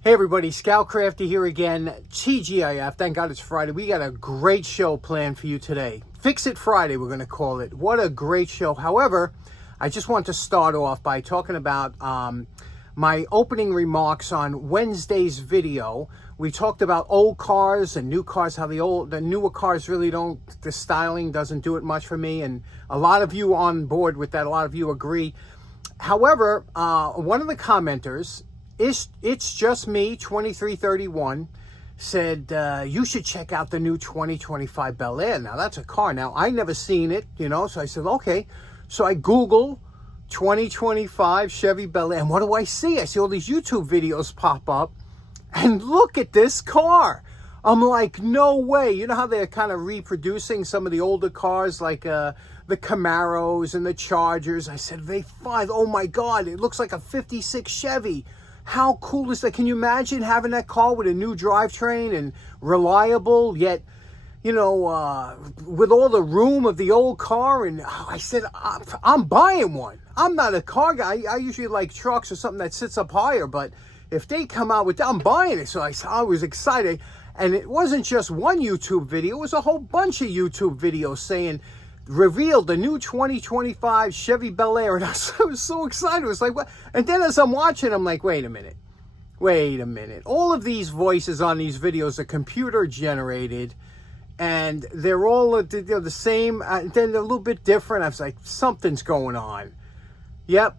Hey everybody, Scoutcrafty here again, TGIF. Thank God it's Friday. We got a great show planned for you today. Fix It Friday, we're going to call it. What a great show. However, I just want to start off by talking about my opening remarks on Wednesday's video. We talked about old cars and new cars, how the newer cars really don't, the styling doesn't do it much for me. And a lot of you on board with that, a lot of you agree. However, one of the commenters, it's just me, 2331, said, you should check out the new 2025 Bel Air. Now, that's a car. Now, I never seen it, so I said, okay. So I Google 2025 Chevy Bel Air, and what do I see? I see all these YouTube videos pop up, and look at this car. I'm like, no way. You know how they're kind of reproducing some of the older cars, like the Camaros and the Chargers? I said, oh my God, it looks like a 56 Chevy. How cool is that? Can you imagine having that car with a new drivetrain and reliable, yet, with all the room of the old car? And I said, I'm buying one. I'm not a car guy. I usually like trucks or something that sits up higher, but if they come out with that, I'm buying it. So I was excited. And it wasn't just one YouTube video. It was a whole bunch of YouTube videos saying, revealed the new 2025 Chevy Bel Air. And I was so excited. It was like, what? And then as I'm watching, I'm like, wait a minute. All of these voices on these videos are computer generated, and they're all the same. Then they're a little bit different. I was like, something's going on. Yep,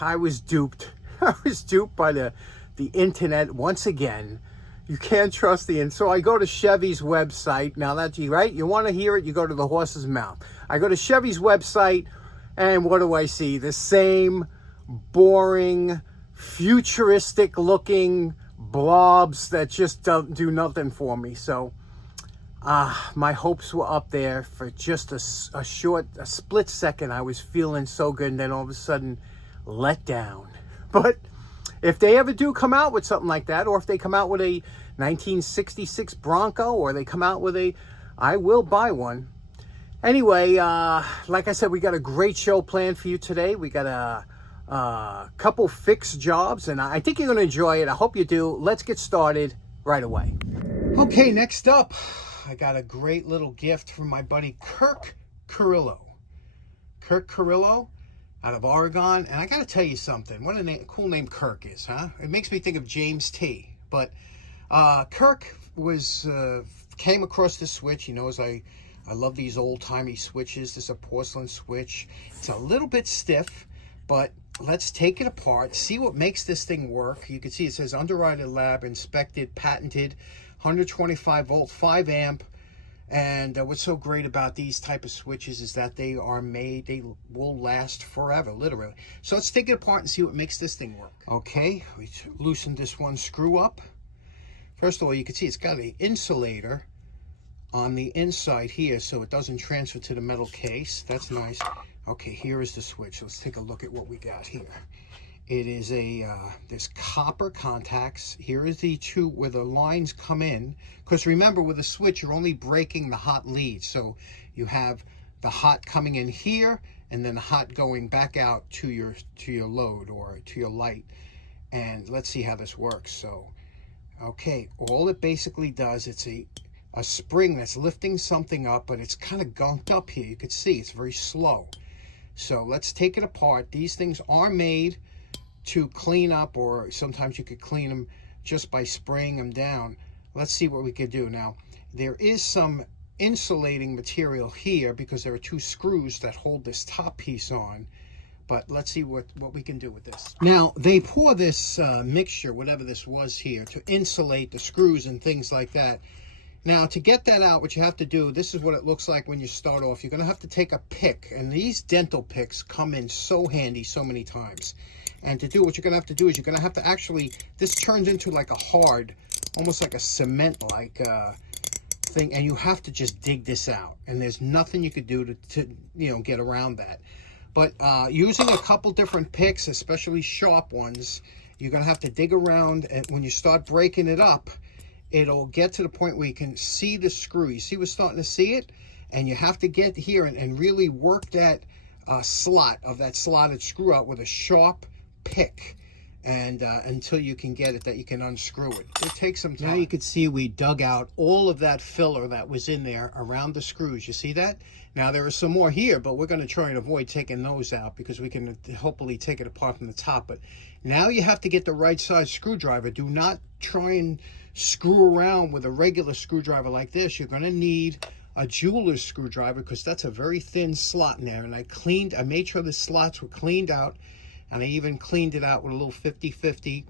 I was duped. I was duped by the internet once again. You can't trust so I go to Chevy's website. Now that's right. You want to hear it, you go to the horse's mouth. I go to Chevy's website, and what do I see? The same boring, futuristic looking blobs that just don't do nothing for me. So my hopes were up there for just a split second. I was feeling so good, and then all of a sudden let down. But if they ever do come out with something like that, or if they come out with a 1966 Bronco, or they come out with I will buy one. Anyway, like I said, we got a great show planned for you today. We got a couple fix jobs, and I think you're going to enjoy it. I hope you do. Let's get started right away. Okay, next up, I got a great little gift from my buddy Kirk Carrillo. Kirk Carrillo, out of Oregon. And I got to tell you something. What a cool name Kirk is, huh? It makes me think of James T. But Kirk came across this switch. He knows I love these old-timey switches. This is a porcelain switch. It's a little bit stiff, but let's take it apart, see what makes this thing work. You can see it says Underwriter Lab, inspected, patented, 125 volt, 5 amp. And what's so great about these type of switches is that they will last forever, literally. So let's take it apart and see what makes this thing work. Okay, we loosened this one screw up. First of all, you can see it's got an insulator on the inside here, so it doesn't transfer to the metal case. That's nice. Okay, here is the switch. Let's take a look at what we got here. It is there's copper contacts. Here is the two where the lines come in. Because remember, with a switch, you're only breaking the hot lead. So you have the hot coming in here, and then the hot going back out to your load or to your light. And let's see how this works. So, okay, all it basically does, it's a spring that's lifting something up, but it's kind of gunked up here. You can see it's very slow. So let's take it apart. These things are made to clean up, or sometimes you could clean them just by spraying them down. Let's see what we could do. Now, there is some insulating material here because there are two screws that hold this top piece on, but let's see what we can do with this. Now, they pour this mixture, whatever this was here, to insulate the screws and things like that. Now, to get that out, what you have to do, this is what it looks like when you start off. You're going to have to take a pick, and these dental picks come in so handy so many times. And to do what you're going to have to do is you're going to have to actually, this turns into like a hard, almost like a cement-like thing, and you have to just dig this out. And there's nothing you could do to get around that. But using a couple different picks, especially sharp ones, you're going to have to dig around, and when you start breaking it up, it'll get to the point where you can see the screw. You see we're starting to see it? And you have to get here and really work that slot of that slotted screw out with a sharp pick. and until you can get it that you can unscrew it. It takes some time. Now you can see we dug out all of that filler that was in there around the screws. You see that? Now there are some more here, but we're going to try and avoid taking those out because we can hopefully take it apart from the top. But now you have to get the right size screwdriver. Do not try and screw around with a regular screwdriver like this. You're going to need a jeweler's screwdriver because that's a very thin slot in there. And I made sure the slots were cleaned out. And I even cleaned it out with a little 50-50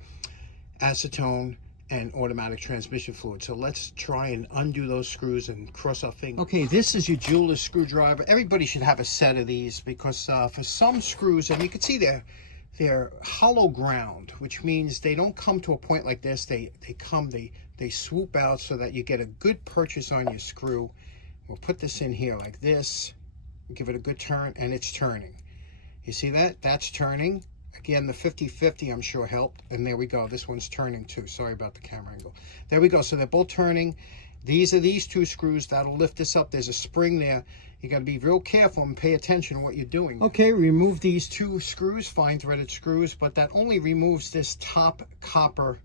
acetone and automatic transmission fluid. So let's try and undo those screws and cross our fingers. Okay, this is your jeweler's screwdriver. Everybody should have a set of these because for some screws, and you can see they're hollow ground, which means they don't come to a point like this. They swoop out so that you get a good purchase on your screw. We'll put this in here like this, give it a good turn, and it's turning. You see that? That's turning. Again, the 50-50 I'm sure helped. And there we go. This one's turning too. Sorry about the camera angle. There we go. So they're both turning. These are these two screws that'll lift this up. There's a spring there. You got to be real careful and pay attention to what you're doing. Okay, remove these two screws, fine threaded screws, but that only removes this top copper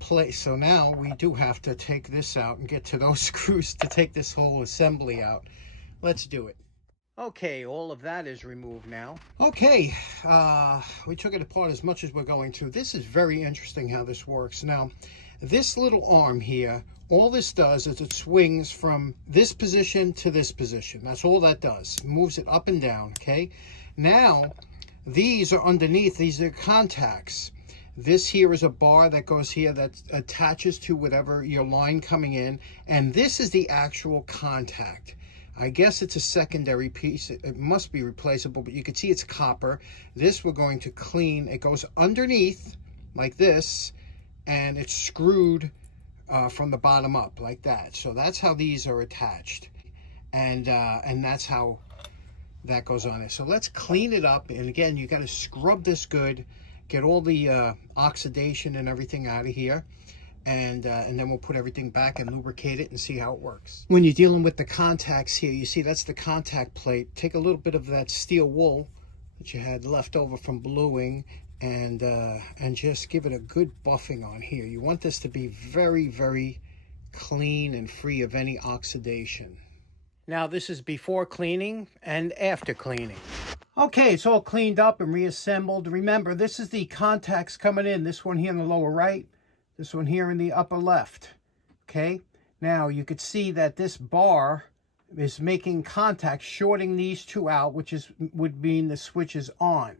plate. So now we do have to take this out and get to those screws to take this whole assembly out. Let's do it. Okay, all of that is removed now. Okay, we took it apart as much as we're going to. This is very interesting how this works. Now, this little arm here, all this does is it swings from this position to this position. That's all that does. It moves it up and down, okay? Now, these are underneath. These are contacts. This here is a bar that goes here that attaches to whatever your line coming in. And this is the actual contact. I guess it's a secondary piece. It must be replaceable, but you can see it's copper. This we're going to clean. It goes underneath like this, and it's screwed from the bottom up like that. So that's how these are attached, and that's how that goes on it. So let's clean it up. And again, you got to scrub this good, get all the oxidation and everything out of here. And then we'll put everything back and lubricate it and see how it works. When you're dealing with the contacts here, you see that's the contact plate. Take a little bit of that steel wool that you had left over from bluing and just give it a good buffing on here. You want this to be very, very clean and free of any oxidation. Now this is before cleaning and after cleaning. Okay, it's all cleaned up and reassembled. Remember, this is the contacts coming in. This one here in the lower right. This one here in the upper left, okay? Now, you could see that this bar is making contact, shorting these two out, which would mean the switch is on.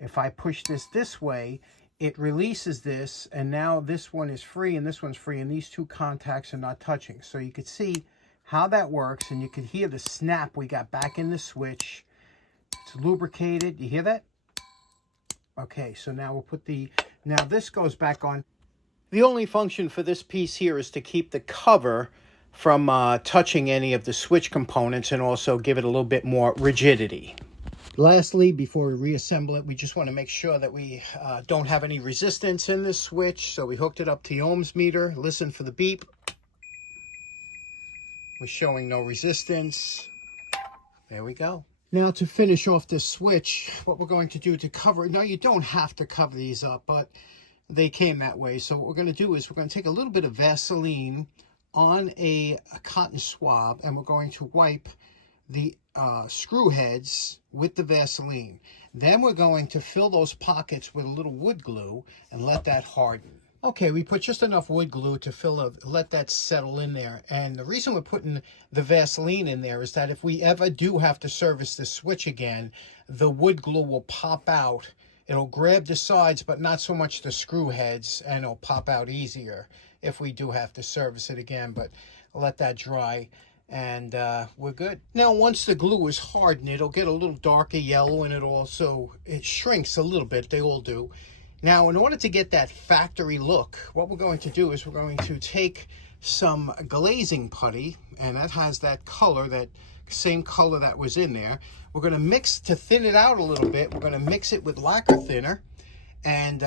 If I push this way, it releases this, and now this one is free, and this one's free, and these two contacts are not touching. So you could see how that works, and you could hear the snap we got back in the switch. It's lubricated. You hear that? Okay, so now we'll put now this goes back on. The only function for this piece here is to keep the cover from touching any of the switch components and also give it a little bit more rigidity. Lastly, before we reassemble it, we just want to make sure that we don't have any resistance in this switch. So we hooked it up to the ohms meter. Listen for the beep. We're showing no resistance. There we go. Now to finish off this switch, what we're going to do to cover it. Now you don't have to cover these up, but they came that way. So what we're going to do is we're going to take a little bit of Vaseline on a cotton swab, and we're going to wipe the screw heads with the Vaseline. Then we're going to fill those pockets with a little wood glue and let that harden. Okay, we put just enough wood glue to let that settle in there. And the reason we're putting the Vaseline in there is that if we ever do have to service the switch again, the wood glue will pop out. It'll grab the sides, but not so much the screw heads, and it'll pop out easier if we do have to service it again. But let that dry, and we're good. Now, once the glue is hardened, it'll get a little darker yellow, and it shrinks a little bit. They all do. Now, in order to get that factory look, what we're going to do is we're going to take some glazing putty, and that has that color, that same color that was in there. We're going to mix, to thin it out a little bit, we're going to mix it with lacquer thinner and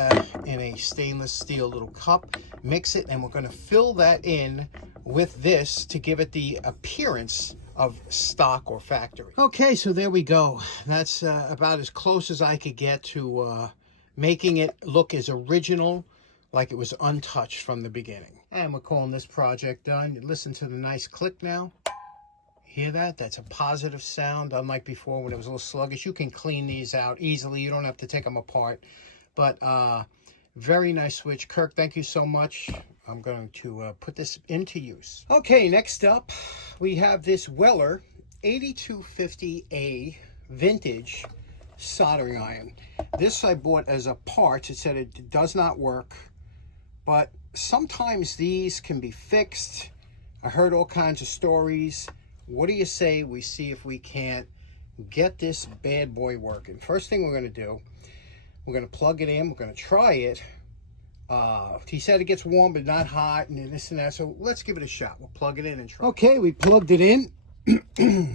in a stainless steel little cup, mix it, and we're going to fill that in with this to give it the appearance of stock or factory. Okay, so there we go. That's about as close as I could get to making it look as original, like it was untouched from the beginning. And we're calling this project done. Listen to the nice click now. Hear that? That's a positive sound, unlike before when it was a little sluggish. You can clean these out easily. You don't have to take them apart. But very nice switch. Kirk, thank you so much. I'm going to put this into use. Okay, next up, we have this Weller 8250A vintage soldering iron. This I bought as a part. It said it does not work, but sometimes these can be fixed. I heard all kinds of stories. What do you say we see if we can't get this bad boy working? First thing we're going to do, we're going to plug it in. We're going to try it. He said it gets warm but not hot and this and that, so let's give it a shot. We'll plug it in and try. Okay, we plugged it in.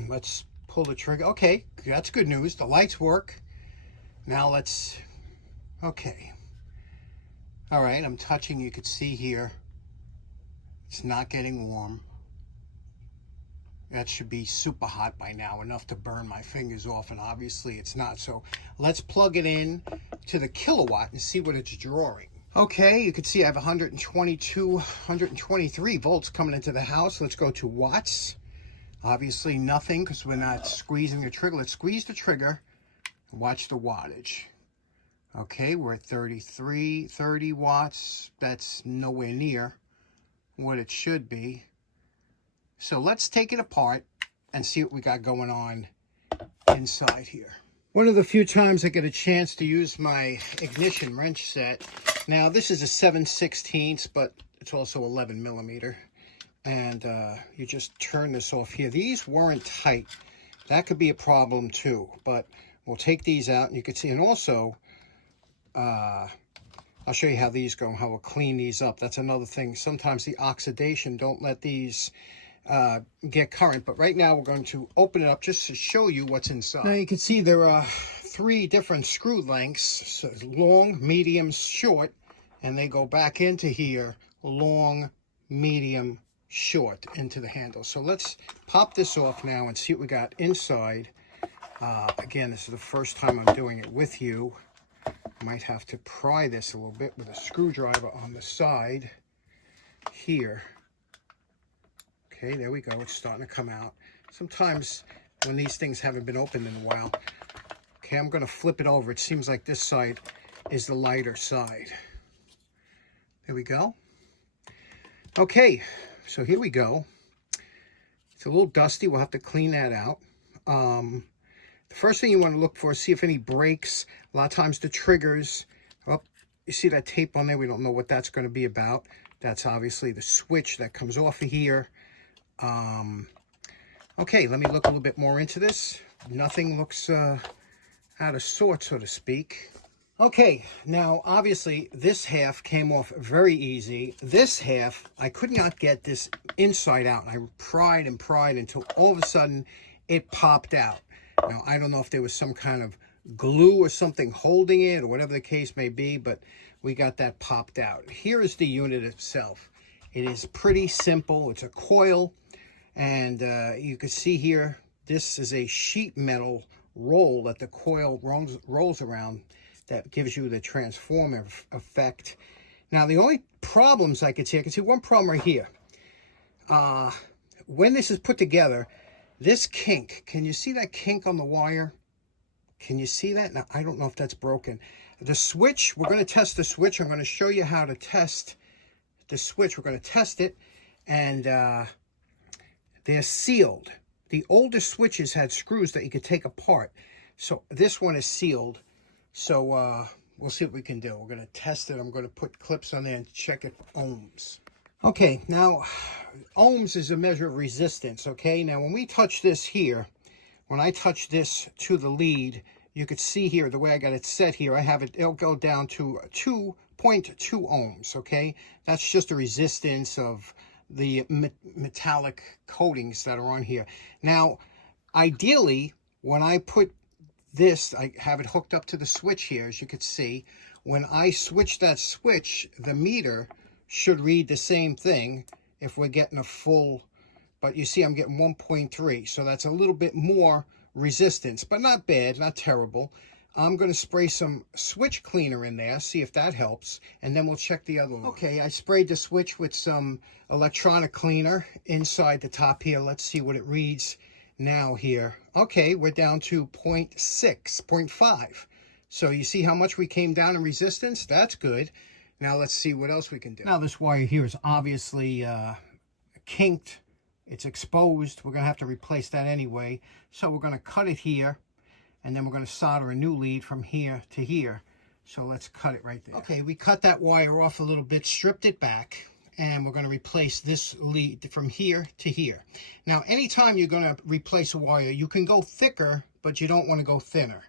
Let's pull the trigger. Okay, that's good news. The lights work. Now let's, okay. All right, I'm touching, you could see here, it's not getting warm. That should be super hot by now, enough to burn my fingers off, and obviously it's not. So let's plug it in to the kilowatt and see what it's drawing. Okay, you can see I have 123 volts coming into the house. Let's go to watts. Obviously nothing because we're not squeezing the trigger. Let's squeeze the trigger and watch the wattage. Okay, we're at 30 watts. That's nowhere near what it should be. So let's take it apart and see what we got going on inside here. One of the few times I get a chance to use my ignition wrench set. Now this is a 7/16, but it's also 11 millimeter. And you just turn this off here. These weren't tight. That could be a problem too, but we'll take these out and you can see, and also, I'll show you how these go, how we'll clean these up. That's another thing. Sometimes the oxidation don't let these get current, but right now we're going to open it up just to show you what's inside. Now you can see there are 3 different screw lengths, so long, medium, short, and they go back into here, long, medium, short, into the handle. So let's pop this off now and see what we got inside. Again, this is the first time I'm doing it with you. Might have to pry this a little bit with a screwdriver on the side here. Okay, there we go. It's starting to come out. Sometimes when these things haven't been opened in a while. Okay, I'm going to flip it over. It seems like this side is the lighter side. There we go. Okay, so here we go. It's a little dusty. We'll have to clean that out. The first thing you want to look for is see if any breaks. A lot of times the triggers, oh, you see that tape on there? We don't know what that's going to be about. That's obviously the switch that comes off of here. Okay, let me look a little bit more into this. Nothing looks out of sort, so to speak. Okay, now obviously this half came off very easy. This half, I could not get this inside out. I pried and pried until all of a sudden it popped out. Now, I don't know if there was some kind of glue or something holding it or whatever the case may be, but we got that popped out. Here is the unit itself. It is pretty simple. It's a coil, and you can see here, this is a sheet metal roll that the coil rolls around that gives you the transformer effect. Now, the only problems I can see one problem right here. When this is put together, this kink, can you see that kink on the wire? Can you see that? Now, I don't know if that's broken. The switch, we're going to test the switch. I'm going to show you how to test the switch. We're going to test it, and they're sealed. The older switches had screws that you could take apart. So this one is sealed. So we'll see what we can do. We're going to test it. I'm going to put clips on there and check it for ohms. Okay, now ohms is a measure of resistance, okay? Now when we touch this here, when I touch this to the lead, you could see here, the way I got it set here, I have it, it'll go down to 2.2 ohms, okay? That's just the resistance of the metallic coatings that are on here. Now, ideally, when I put this, I have it hooked up to the switch here, as you can see. When I switch that switch, the meter should read the same thing if we're getting a full, but you see I'm getting 1.3, so that's a little bit more resistance, but not bad, not terrible. I'm going to spray some switch cleaner in there, see if that helps, and then we'll check the other one. Okay, I sprayed the switch with some electronic cleaner inside the top here. Let's see what it reads now here. Okay, we're down to 0.6, 0.5. So you see how much we came down in resistance? That's good. Now let's see what else we can do. Now this wire here is obviously kinked. It's exposed. We're going to have to replace that anyway. So we're going to cut it here. And then we're going to solder a new lead from here to here. So let's cut it right there. Okay, we cut that wire off a little bit, stripped it back, and we're going to replace this lead from here to here. Now, anytime you're going to replace a wire, you can go thicker, but you don't want to go thinner.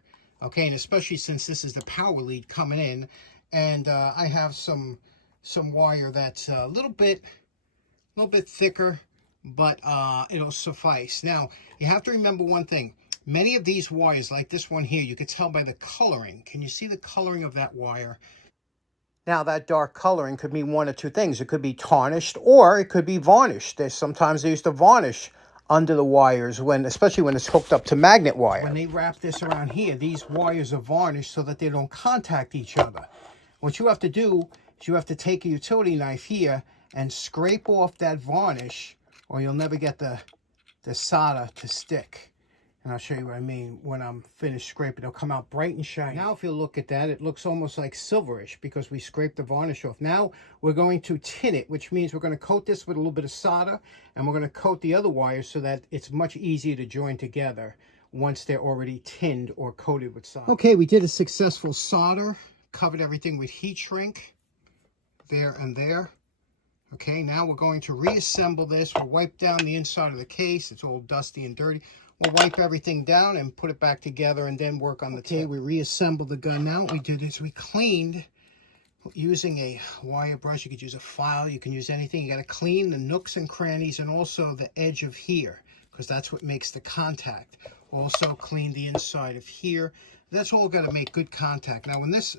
Okay, and especially since this is the power lead coming in, and I have some wire that's a little bit thicker, but it'll suffice. Now, you have to remember one thing. Many of these wires, like this one here, you can tell by the coloring. Can you see the coloring of that wire? Now, that dark coloring could mean one of two things. It could be tarnished or it could be varnished. Sometimes they used to varnish under the wires, especially when it's hooked up to magnet wire. When they wrap this around here, these wires are varnished so that they don't contact each other. What you have to do is you have to take a utility knife here and scrape off that varnish, or you'll never get the solder to stick. And I'll show you what I mean when I'm finished scraping. It'll come out bright and shiny. Now, if you look at that, it looks almost like silverish because we scraped the varnish off. Now, we're going to tin it, which means we're going to coat this with a little bit of solder, and we're going to coat the other wires so that it's much easier to join together once they're already tinned or coated with solder. Okay, we did a successful solder, covered everything with heat shrink, there and there. Okay, now we're going to reassemble this. We'll wipe down the inside of the case. It's all dusty and dirty. We'll wipe everything down and put it back together and then work on the tip. We reassembled the gun. Now what we did is we cleaned using a wire brush. You could use a file. You can use anything. You got to clean the nooks and crannies and also the edge of here because that's what makes the contact. Also clean the inside of here. That's all got to make good contact. Now when this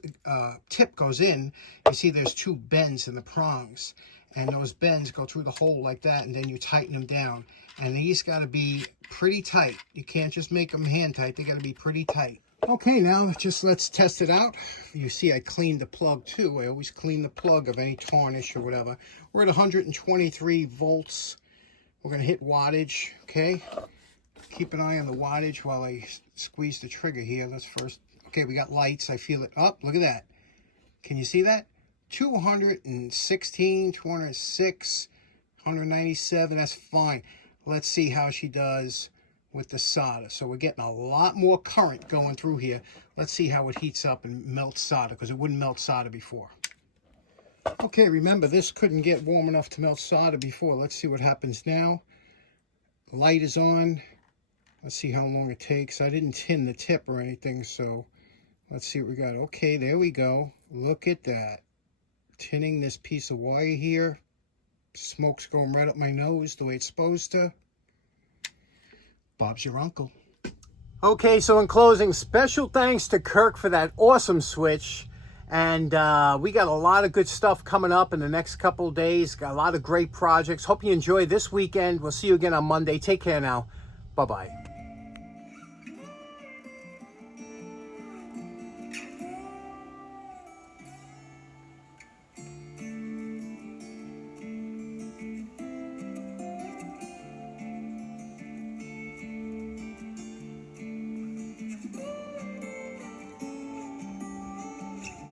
tip goes in, you see there's two bends in the prongs. And those bends go through the hole like that, and then you tighten them down. And these got to be pretty tight. You can't just make them hand tight. They got to be pretty tight. Okay, now just let's test it out. You see I cleaned the plug too. I always clean the plug of any tarnish or whatever. We're at 123 volts. We're going to hit wattage, okay? Keep an eye on the wattage while I squeeze the trigger here. Let's first... Okay, we got lights. I feel it up. Look at that. Can you see that? 216, 206, 197, that's fine. Let's see how she does with the solder. So we're getting a lot more current going through here. Let's see how it heats up and melts solder, because it wouldn't melt solder before. Okay, remember, this couldn't get warm enough to melt solder before. Let's see what happens now. Light is on. Let's see how long it takes. I didn't tin the tip or anything, so let's see what we got. Okay, there we go. Look at that. Tinning this piece of wire here. Smoke's going right up my nose the way it's supposed to. Bob's your uncle. Okay, so in closing, special thanks to Kirk for that awesome switch. And we got a lot of good stuff coming up in the next couple of days. Got a lot of great projects. Hope you enjoy this weekend. We'll see you again on Monday. Take care now. Bye-bye.